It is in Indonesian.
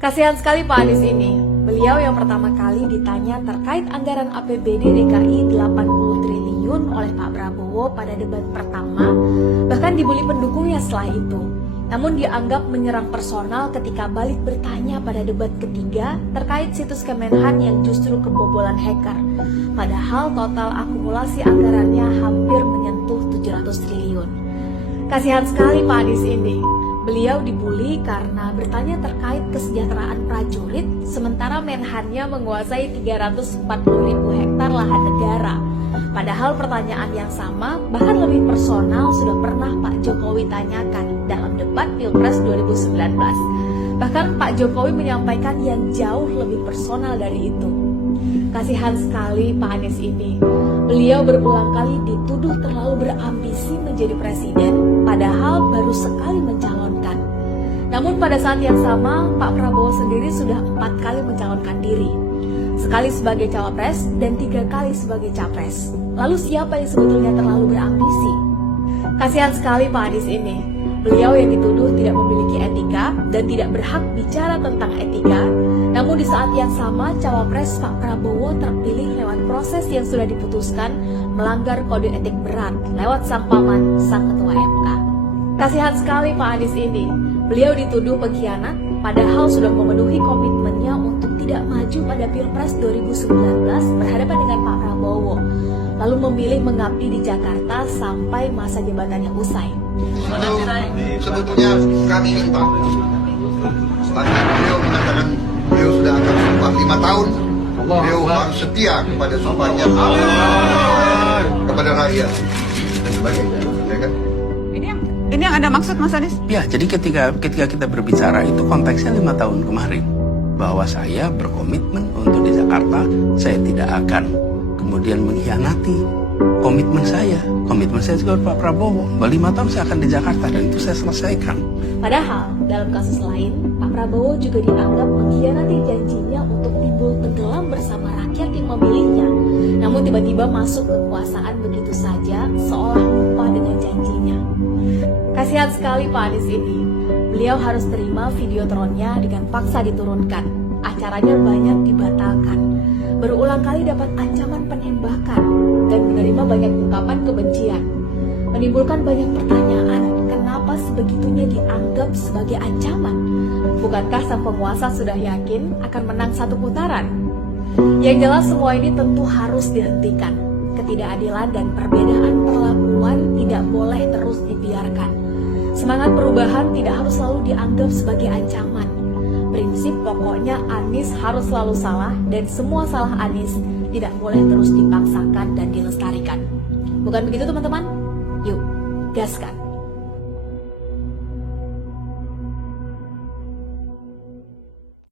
Kasihan sekali Pak Anies ini. Beliau yang pertama kali ditanya terkait anggaran APBD DKI 80 triliun oleh Pak Prabowo pada debat pertama, bahkan dibully pendukungnya setelah itu. Namun dianggap menyerang personal ketika balik bertanya pada debat ketiga terkait situs Kemenhan yang justru kebobolan hacker. Padahal total akumulasi anggarannya hampir menyentuh 700 triliun. Kasihan sekali Pak Anies ini. Beliau dibully karena bertanya terkait kesejahteraan prajurit, sementara Menhannya menguasai 340.000 hektar lahan negara. Padahal pertanyaan yang sama, bahkan lebih personal, sudah pernah Pak Jokowi tanyakan dalam debat Pilpres 2019. Bahkan Pak Jokowi menyampaikan yang jauh lebih personal dari itu. Kasihan sekali Pak Anies ini. Beliau berulang kali dituduh terlalu berambisi menjadi presiden, padahal baru sekali mencalonkan. Namun pada saat yang sama, Pak Prabowo sendiri sudah 4 kali mencalonkan diri. Sekali sebagai cawapres dan 3 kali sebagai capres. Lalu siapa yang sebetulnya terlalu berambisi? Kasihan sekali Pak Anies ini. Beliau yang dituduh tidak memiliki etika dan tidak berhak bicara tentang etika. Namun di saat yang sama, cawapres Pak Prabowo terpilih lewat proses yang sudah diputuskan melanggar kode etik berat lewat sang paman, sang ketua MK. Kasihan sekali Pak Anies ini. Beliau dituduh pengkhianat, padahal sudah memenuhi komitmennya untuk tidak maju pada Pilpres 2019 berhadapan dengan Pak Prabowo, lalu memilih mengabdi di Jakarta sampai masa jabatannya usai. Sebetulnya kami ingin Pak, setelah beliau mengatakan beliau sudah akan sumpah 5 tahun, beliau harus setia kepada sumpahnya kepada rakyat dan sebagainya, ya kan? Ini yang Anda maksud Mas Anies? Ya, jadi ketika kita berbicara itu konteksnya 5 tahun kemarin, bahwa saya berkomitmen untuk di Jakarta, saya tidak akan kemudian mengkhianati komitmen saya juga Pak Prabowo, bahwa 5 tahun saya akan di Jakarta dan itu saya selesaikan. Padahal dalam kasus lain, Pak Prabowo juga dianggap mengkhianati janjinya untuk timbul tenggelam bersama rakyat yang memilihnya. Namun tiba-tiba masuk kekuasaan begitu saja, seolah lupa dengan janjinya. Kasihan sekali Pak Anies ini. Beliau harus terima videotronnya dengan paksa diturunkan. Acaranya banyak dibatalkan. Berulang kali dapat ancaman penembakan dan menerima banyak ungkapan kebencian. Menimbulkan banyak pertanyaan, kenapa sebegitunya dianggap sebagai ancaman? Bukankah sang penguasa sudah yakin akan menang 1 putaran? Yang jelas semua ini tentu harus dihentikan. Ketidakadilan dan perbedaan perlakuan tidak boleh terus dibiarkan. Semangat perubahan tidak harus selalu dianggap sebagai ancaman. Prinsip pokoknya Anies harus selalu salah dan semua salah Anies tidak boleh terus dipaksakan dan dilestarikan. Bukan begitu teman-teman? Yuk, gaskan!